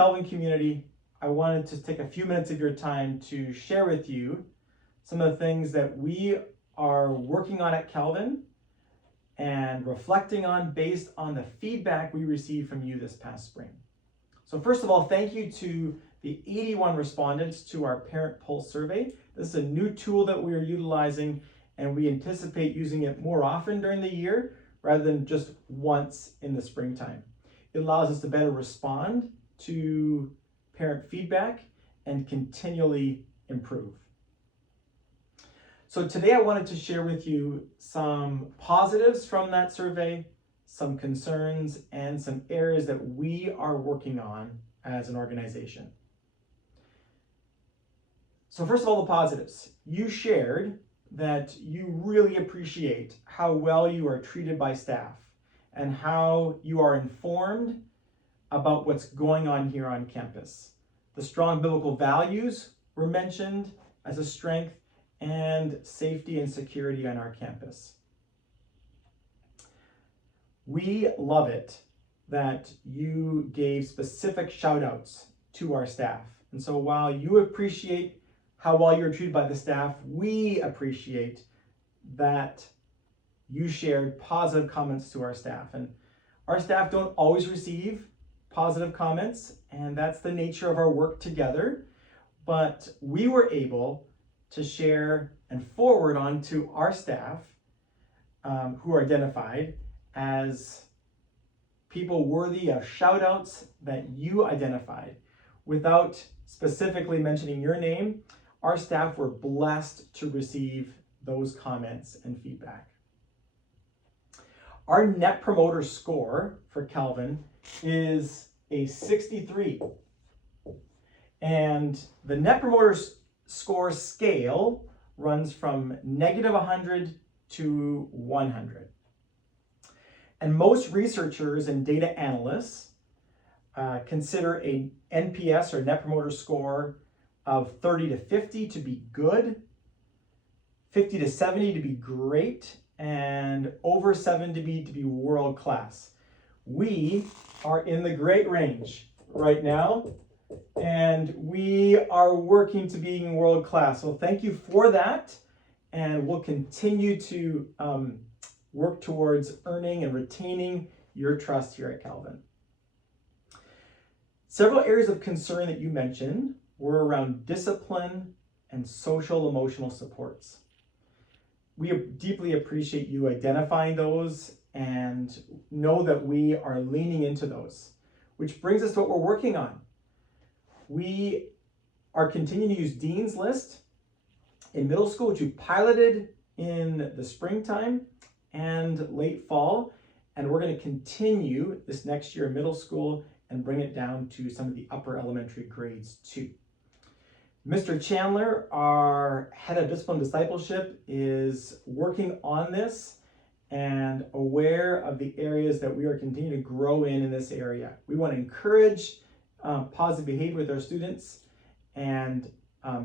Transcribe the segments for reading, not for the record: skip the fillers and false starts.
Calvin community, I wanted to take a few minutes of your time to share with you some of the things that we are working on at Calvin and reflecting on based on the feedback we received from you this past spring. So first of all, thank you to the 81 respondents to our Parent Pulse survey. This is a new tool that we are utilizing, and we anticipate using it more often during the year rather than just once in the springtime. It allows us to better respond to parent feedback and continually improve. So today I wanted to share with you some positives from that survey, some concerns, and some areas that we are working on as an organization. So first of all, the positives. You shared that you really appreciate how well you are treated by staff and how you are informed about what's going on here on campus. The strong biblical values were mentioned as a strength, and safety and security on our campus. We love it that you gave specific shout outs to our staff. And so while you appreciate how well you're treated by the staff, we appreciate that you shared positive comments to our staff. And our staff don't always receive positive comments, and that's the nature of our work together. But we were able to share and forward on to our staff who are identified as people worthy of shout outs that you identified. Without specifically mentioning your name, our staff were blessed to receive those comments and feedback. Our Net Promoter Score for Calvin is a 63. And the Net Promoter Score scale runs from -100 to 100. And most researchers and data analysts consider a NPS or Net Promoter Score of 30 to 50 to be good, 50 to 70 to be great, and over 70 to be world class. We are in the great range right now, and we are working to being world class. So thank you for that, and we'll continue to work towards earning and retaining your trust here at Calvin. Several areas of concern that you mentioned were around discipline and social emotional supports. We deeply appreciate you identifying those and know that we are leaning into those, which brings us to what we're working on. We are continuing to use Dean's List in middle school, which we piloted in the springtime and late fall, and we're going to continue this next year in middle school and bring it down to some of the upper elementary grades too. Mr. Chandler, our head of discipline discipleship, is working on this and aware of the areas that we are continuing to grow in this area. We want to encourage positive behavior with our students and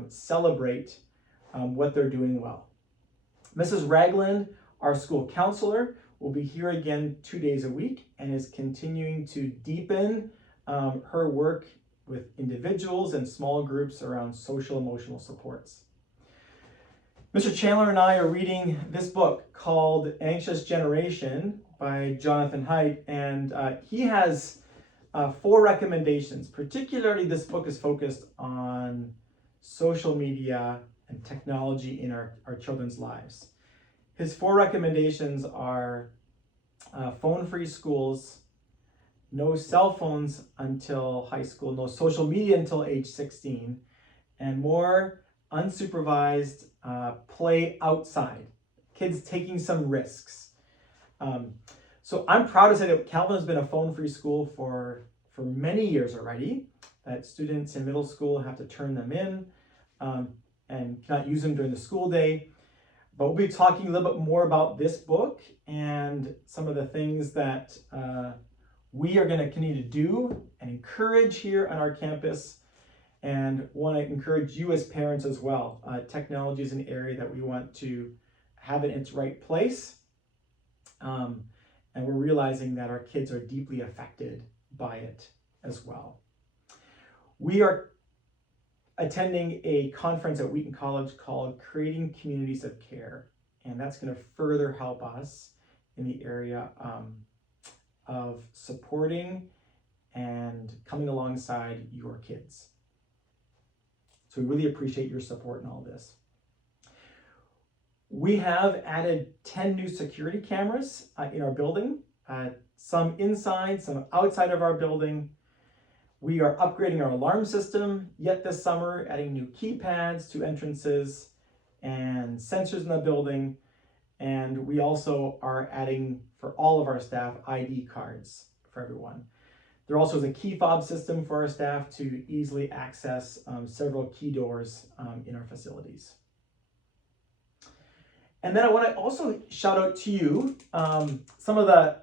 celebrate what they're doing well. Mrs. Ragland, our school counselor, will be here again 2 days a week and is continuing to deepen her work with individuals and small groups around social emotional supports. Mr. Chandler and I are reading this book called Anxious Generation by Jonathan Haidt, and he has 4 recommendations. Particularly, this book is focused on social media and technology in our children's lives. His 4 recommendations are phone-free schools, no cell phones until high school, no social media until age 16, and more unsupervised play outside, kids taking some risks. So I'm proud to say that Calvin has been a phone-free school for many years already, that students in middle school have to turn them in and cannot use them during the school day. But we'll be talking a little bit more about this book and some of the things that we are going to continue to do and encourage here on our campus, and want to encourage you as parents as well. Technology is an area that we want to have it in its right place, and we're realizing that our kids are deeply affected by it as well. We are attending a conference at Wheaton College called Creating Communities of Care, and that's going to further help us in the area of supporting and coming alongside your kids. So we really appreciate your support in all this. We have added 10 new security cameras in our building, some inside, some outside of our building. We are upgrading our alarm system yet this summer, adding new keypads to entrances and sensors in the building. And we also are adding for all of our staff ID cards for everyone. There also is a key fob system for our staff to easily access several key doors in our facilities. And then I want to also shout out to you some of the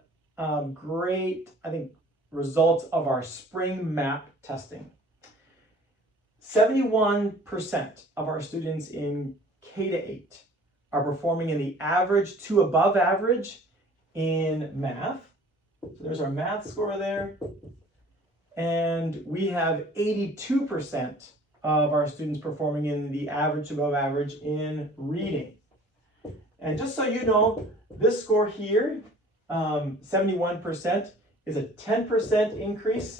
great, I think, results of our spring MAP testing. 71% of our students in K-8 are performing in the average to above average in math. So there's our math score there. And we have 82% of our students performing in the average to above average in reading. And just so you know, this score here, 71%, is a 10% increase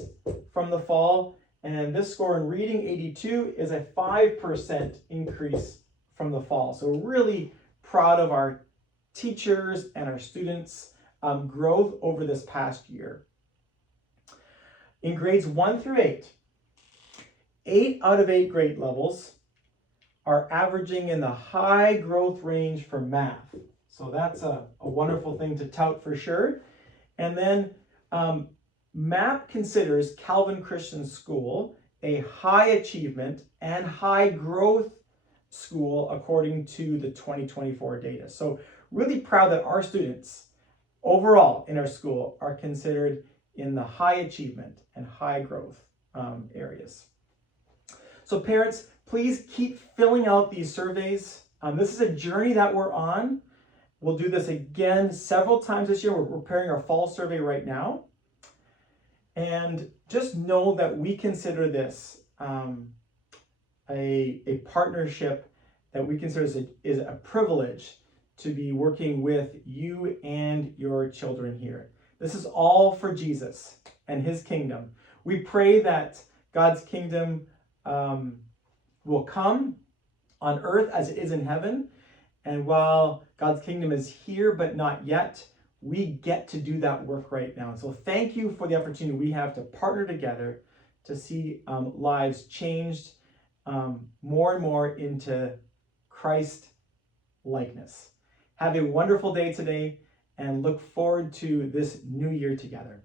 from the fall. And this score in reading, 82, is a 5% increase from the fall. So we're really proud of our teachers and our students' growth over this past year. In grades 1 through 8, 8 out of 8 grade levels are averaging in the high growth range for math. So that's a wonderful thing to tout for sure. And then MAP considers Calvin Christian School a high achievement and high growth school according to the 2024 data. So really proud that our students overall in our school are considered in the high achievement and high growth areas. So parents, please keep filling out these surveys. This is a journey that we're on. We'll do this again several times this year. We're preparing our fall survey right now. And just know that we consider this a partnership that we consider is a privilege to be working with you and your children here. This is all for Jesus and his kingdom. We pray that God's kingdom will come on earth as it is in heaven. And while God's kingdom is here but not yet, we get to do that work right now. And so thank you for the opportunity we have to partner together to see lives changed more and more into Christ likeness. Have a wonderful day today and look forward to this new year together.